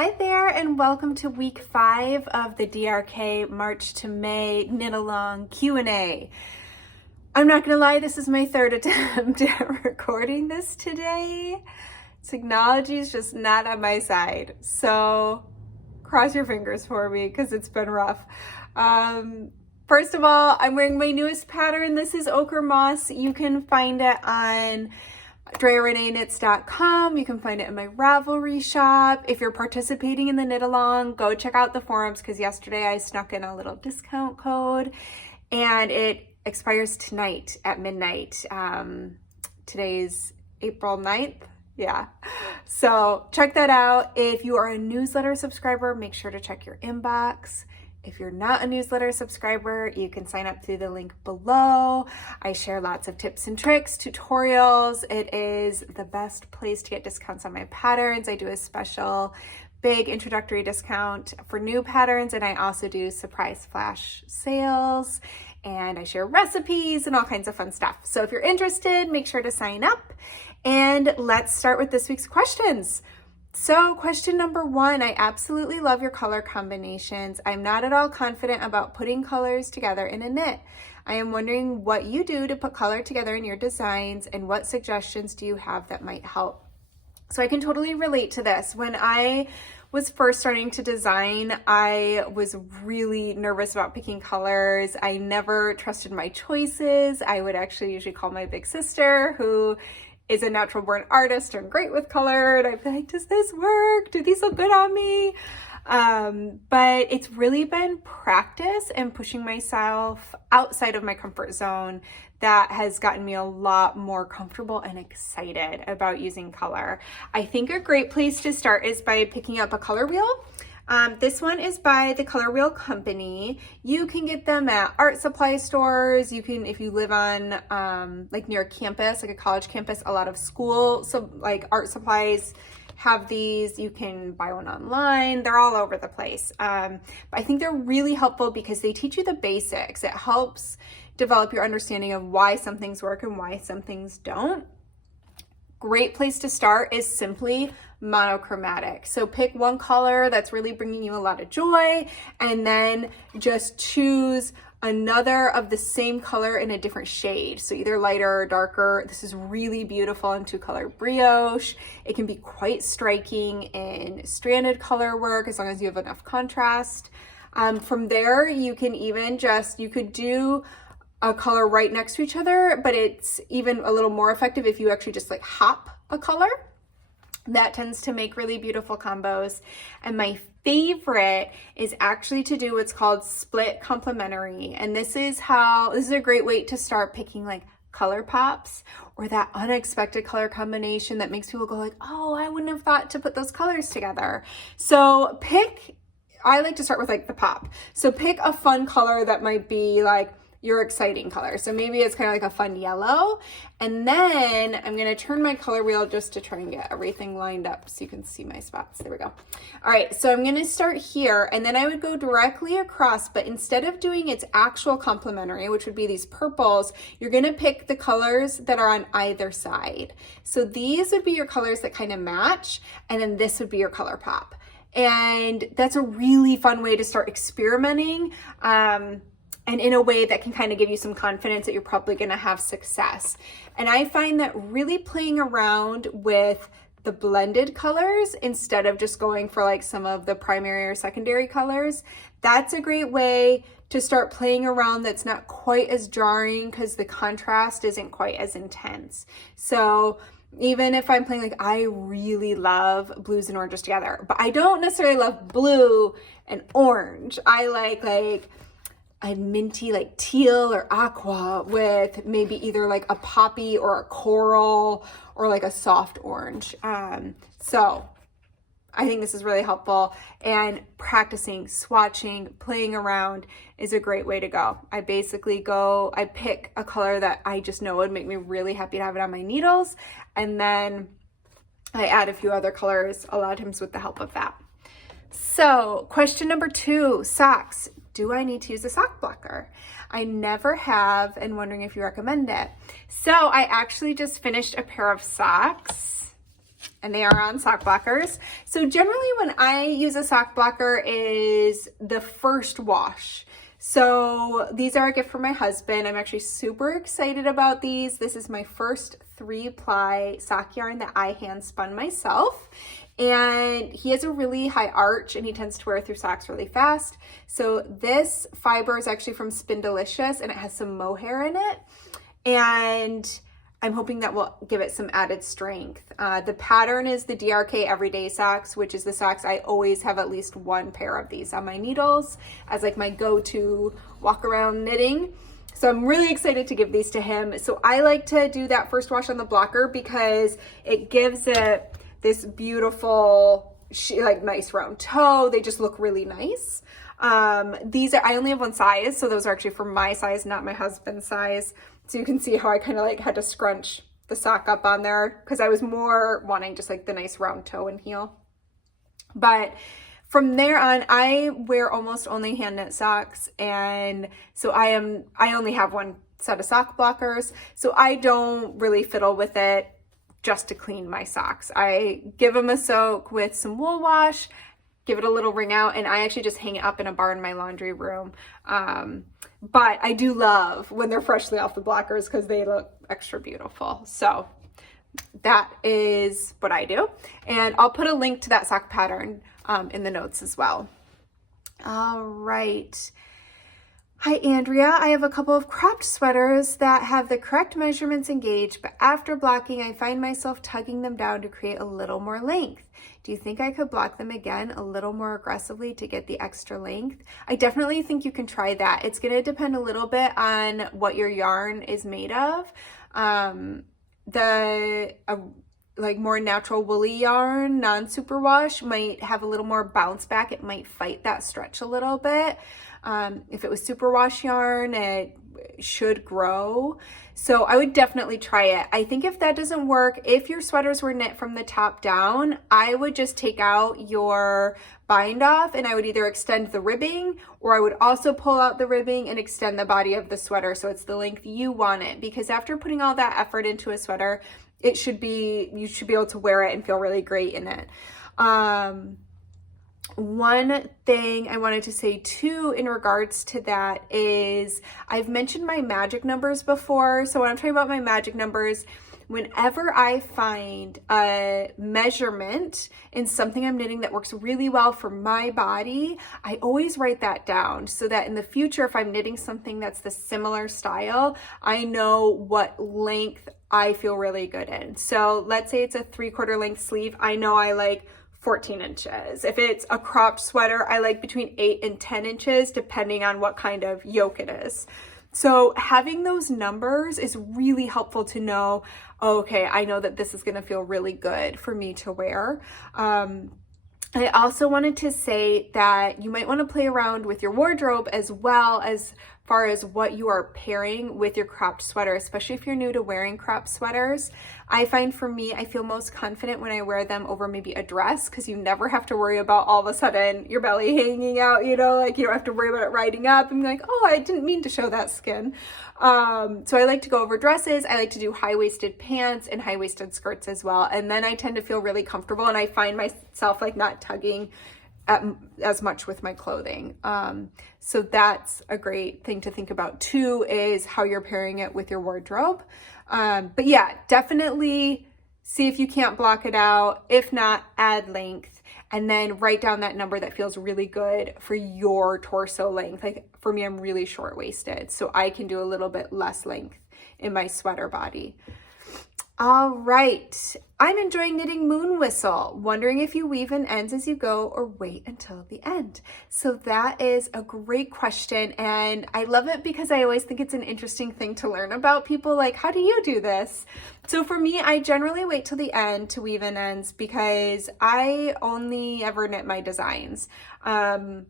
Hi there, and welcome to week 5 of the DRK March to May knit along Q&A. I'm not gonna lie, this is my third attempt at recording this today. Technology is just not on my side, so cross your fingers for me because it's been rough. First of all, I'm wearing my newest pattern. This is Ochre Moss. You can find it on AndreaKnits.com. You can find it in my Ravelry shop. If you're participating in the knit along, go check out the forums because yesterday I snuck in a little discount code and it expires tonight at midnight. Today's April 9th. Yeah. So check that out. If you are a newsletter subscriber, make sure to check your inbox. If you're not a newsletter subscriber, you can sign up through the link below. I share lots of tips and tricks, tutorials. It is the best place to get discounts on my patterns. I do a special big introductory discount for new patterns, and I also do surprise flash sales, and I share recipes and all kinds of fun stuff. So if you're interested, make sure to sign up, and let's start with this week's questions. So question number 1, I absolutely love your color combinations. I'm not at all confident about putting colors together in a knit. I am wondering what you do to put color together in your designs and what suggestions do you have that might help? So I can totally relate to this. When I was first starting to design, I was really nervous about picking colors. I never trusted my choices. I would actually usually call my big sister, who is a natural born artist and great with color, and I'd be like, does this work? Do these look good on me? But it's really been practice and pushing myself outside of my comfort zone that has gotten me a lot more comfortable and excited about using color. I think a great place to start is by picking up a color wheel. This one is by the Color Wheel Company. You can get them at art supply stores. You can, if you live on like near campus, like a college campus, a lot of school, so like art supplies have these. You can buy one online. They're all over the place. But I think they're really helpful because they teach you the basics. It helps develop your understanding of why some things work and why some things don't. Great place to start is simply monochromatic. So pick one color that's really bringing you a lot of joy, and then just choose another of the same color in a different shade. So either lighter or darker. This is really beautiful in 2-color brioche. It can be quite striking in stranded color work as long as you have enough contrast. From there, you can even you could do a color right next to each other, but it's even a little more effective if you actually just like hop a color. That tends to make really beautiful combos. And my favorite is actually to do what's called split complementary. And this is a great way to start picking like color pops or that unexpected color combination that makes people go like, oh, I wouldn't have thought to put those colors together. So I like to start with like the pop. So pick a fun color that might be like your exciting color. So maybe it's kind of like a fun yellow. And then I'm gonna turn my color wheel just to try and get everything lined up so you can see my spots. There we go. All right, so I'm gonna start here, and then I would go directly across, but instead of doing its actual complementary, which would be these purples, you're gonna pick the colors that are on either side. So these would be your colors that kind of match, and then this would be your color pop. And that's a really fun way to start experimenting. And in a way that can kind of give you some confidence that you're probably going to have success. And I find that really playing around with the blended colors instead of just going for like some of the primary or secondary colors, that's a great way to start playing around that's not quite as jarring because the contrast isn't quite as intense. So even if I'm playing, like, I really love blues and oranges together, but I don't necessarily love blue and orange. I like a minty like teal or aqua with maybe either like a poppy or a coral or like a soft orange. So I think this is really helpful, and practicing, swatching, playing around is a great way to go. I pick a color that I just know would make me really happy to have it on my needles, and then I add a few other colors a lot of times with the help of that. So question number 2, socks. Do I need to use a sock blocker? I never have, and wondering if you recommend it. So I actually just finished a pair of socks. and they are on sock blockers. So generally when I use a sock blocker is the first wash. So these are a gift from my husband. I'm actually super excited about these. This is my first 3-ply sock yarn that I hand spun myself. And he has a really high arch and he tends to wear through socks really fast. So this fiber is actually from Spindalicious and it has some mohair in it. And I'm hoping that will give it some added strength. The pattern is the DRK Everyday Socks, which is the socks. I always have at least one pair of these on my needles as like my go-to walk around knitting. So I'm really excited to give these to him. So I like to do that first wash on the blocker because it gives it this beautiful, like nice round toe. They just look really nice. These are, I only have one size, so those are actually for my size, not my husband's size. So you can see how I kind of like had to scrunch the sock up on there because I was more wanting just like the nice round toe and heel. But from there on, I wear almost only hand knit socks. And so I only have one set of sock blockers. So I don't really fiddle with it just to clean my socks. I give them a soak with some wool wash, give it a little wring out, and I actually just hang it up in a bar in my laundry room. But I do love when they're freshly off the blockers because they look extra beautiful. So that is what I do. And I'll put a link to that sock pattern in the notes as well. All right. Hi, Andrea. I have a couple of cropped sweaters that have the correct measurements and gauge, but after blocking, I find myself tugging them down to create a little more length. Do you think I could block them again a little more aggressively to get the extra length? I definitely think you can try that. It's going to depend a little bit on what your yarn is made of. Like more natural woolly yarn, non-superwash might have a little more bounce back. It might fight that stretch a little bit. If it was superwash yarn, it should grow. So I would definitely try it. I think if that doesn't work, if your sweaters were knit from the top down, I would just take out your bind off and I would either extend the ribbing or I would also pull out the ribbing and extend the body of the sweater so it's the length you want it. Because after putting all that effort into a sweater, you should be able to wear it and feel really great in it. One thing I wanted to say too in regards to that is I've mentioned my magic numbers before. So when I'm talking about my magic numbers, whenever I find a measurement in something I'm knitting that works really well for my body, I always write that down so that in the future, if I'm knitting something that's the similar style, I know what length I feel really good in. So let's say it's a 3/4 length sleeve. I know I like 14 inches. If it's a cropped sweater, I like between 8 and 10 inches, depending on what kind of yoke it is. So having those numbers is really helpful to know, okay, I know that this is gonna feel really good for me to wear. I also wanted to say that you might want to play around with your wardrobe as well as far as what you are pairing with your cropped sweater, especially if you're new to wearing cropped sweaters. I find for me, I feel most confident when I wear them over maybe a dress because you never have to worry about all of a sudden your belly hanging out, you know, like you don't have to worry about it riding up and be like, oh, I didn't mean to show that skin. So I like to go over dresses. I like to do high-waisted pants and high-waisted skirts as well. And then I tend to feel really comfortable and I find myself like not tugging as much with my clothing. So that's a great thing to think about too, is how you're pairing it with your wardrobe. But yeah, definitely see if you can't block it out. If not, add length and then write down that number that feels really good for your torso length. Like for me, I'm really short-waisted, so I can do a little bit less length in my sweater body. All right, I'm enjoying knitting Moon Whistle, wondering if you weave in ends as you go or wait until the end. So that is a great question, and I love it because I always think it's an interesting thing to learn about people, like, how do you do this? So for me, I generally wait till the end to weave in ends because I only ever knit my designs. And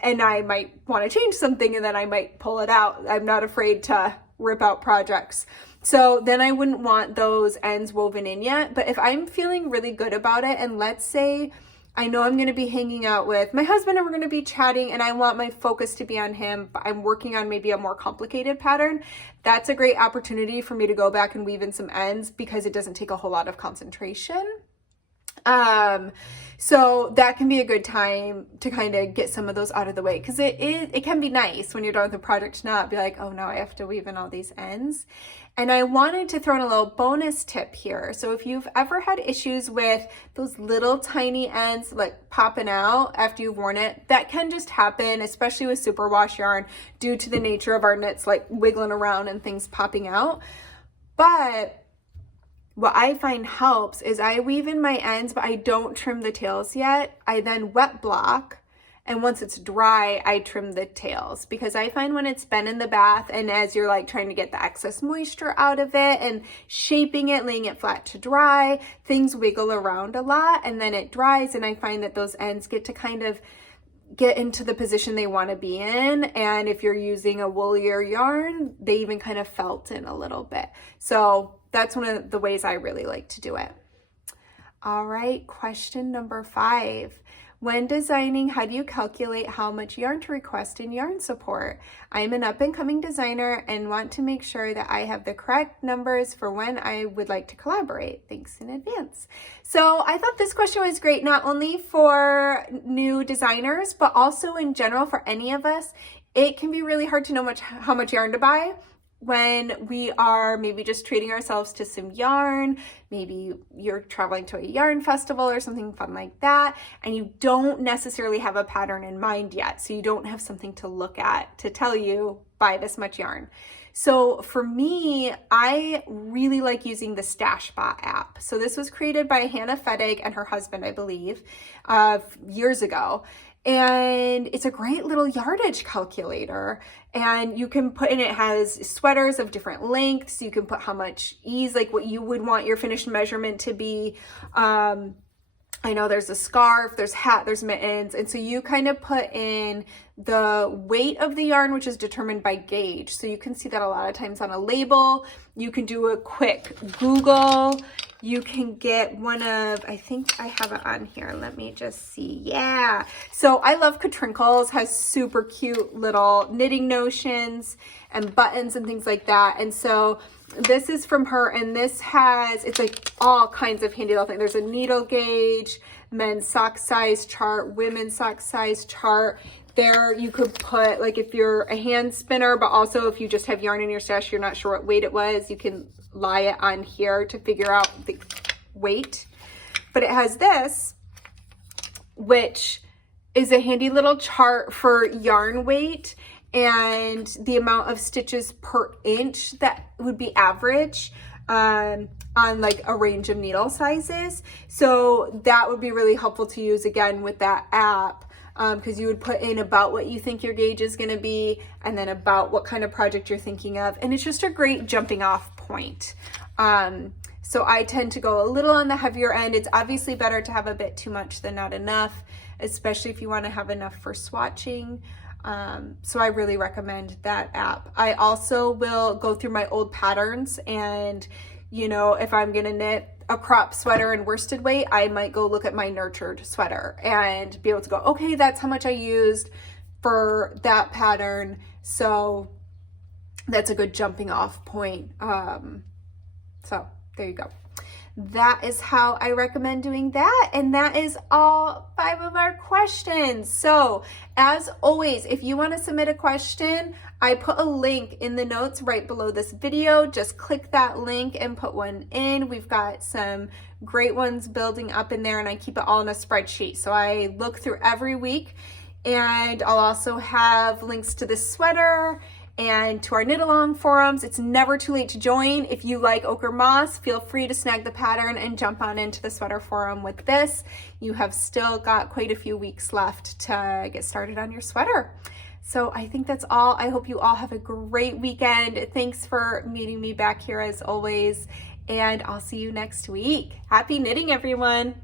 I might want to change something and then I might pull it out. I'm not afraid to rip out projects. So then I wouldn't want those ends woven in yet. But if I'm feeling really good about it, and let's say I know I'm going to be hanging out with my husband and we're going to be chatting and I want my focus to be on him, but I'm working on maybe a more complicated pattern, that's a great opportunity for me to go back and weave in some ends because it doesn't take a whole lot of concentration. So that can be a good time to kind of get some of those out of the way, because it can be nice when you're done with the project to not be like, oh, now I have to weave in all these ends. And I wanted to throw in a little bonus tip here. So if you've ever had issues with those little tiny ends like popping out after you've worn it, that can just happen, especially with superwash yarn, due to the nature of our knits like wiggling around and things popping out. But what I find helps is I weave in my ends, but I don't trim the tails yet. I then wet block, and once it's dry, I trim the tails, because I find when it's been in the bath and as you're like trying to get the excess moisture out of it and shaping it, laying it flat to dry, things wiggle around a lot, and then it dries, and I find that those ends get to kind of get into the position they want to be in. And if you're using a woolier yarn, they even kind of felt in a little bit. So that's one of the ways I really like to do it. All right, question number 5. When designing, how do you calculate how much yarn to request in yarn support? I'm an up-and-coming designer and want to make sure that I have the correct numbers for when I would like to collaborate. Thanks in advance. So I thought this question was great, not only for new designers, but also in general for any of us. It can be really hard to know how much yarn to buy when we are maybe just treating ourselves to some yarn. Maybe you're traveling to a yarn festival or something fun like that, and you don't necessarily have a pattern in mind yet. So you don't have something to look at to tell you buy this much yarn. So for me, I really like using the StashBot app. So this was created by Hannah Fettig and her husband, I believe, years ago. And it's a great little yardage calculator, and you can put in, it has sweaters of different lengths. You can put how much ease, like what you would want your finished measurement to be. I know there's a scarf, there's hat, there's mittens. And so you kind of put in the weight of the yarn, which is determined by gauge. So you can see that a lot of times on a label. You can do a quick Google. You can get one of, I think I have it on here. Let me just see. Yeah. So I love Katrinkles, has super cute little knitting notions and buttons and things like that. And so this is from her, and this has, it's like all kinds of handy little things. There's a needle gauge, men's sock size chart, women's sock size chart. There you could put, like if you're a hand spinner, but also if you just have yarn in your stash, you're not sure what weight it was, you can lie it on here to figure out the weight. But it has this, which is a handy little chart for yarn weight and the amount of stitches per inch that would be average on like a range of needle sizes. So that would be really helpful to use again with that app, because you would put in about what you think your gauge is going to be and then about what kind of project you're thinking of. And it's just a great jumping off point. So I tend to go a little on the heavier end. It's obviously better to have a bit too much than not enough, especially if you want to have enough for swatching. So I really recommend that app. I also will go through my old patterns, and you know, if I'm gonna knit a crop sweater in worsted weight, I might go look at my nurtured sweater and be able to go, okay, that's how much I used for that pattern. So that's a good jumping off point. So there you go. That is how I recommend doing that. And that is all 5 of our questions. So as always, if you want to submit a question, I put a link in the notes right below this video. Just click that link and put one in. We've got some great ones building up in there, and I keep it all in a spreadsheet. So I look through every week, and I'll also have links to this sweater and to our knit along forums. It's never too late to join. If you like ochre moss, feel free to snag the pattern and jump on into the sweater forum with this. You have still got quite a few weeks left to get started on your sweater. So I think that's all. I hope you all have a great weekend. Thanks for meeting me back here as always, and I'll see you next week. Happy knitting, everyone.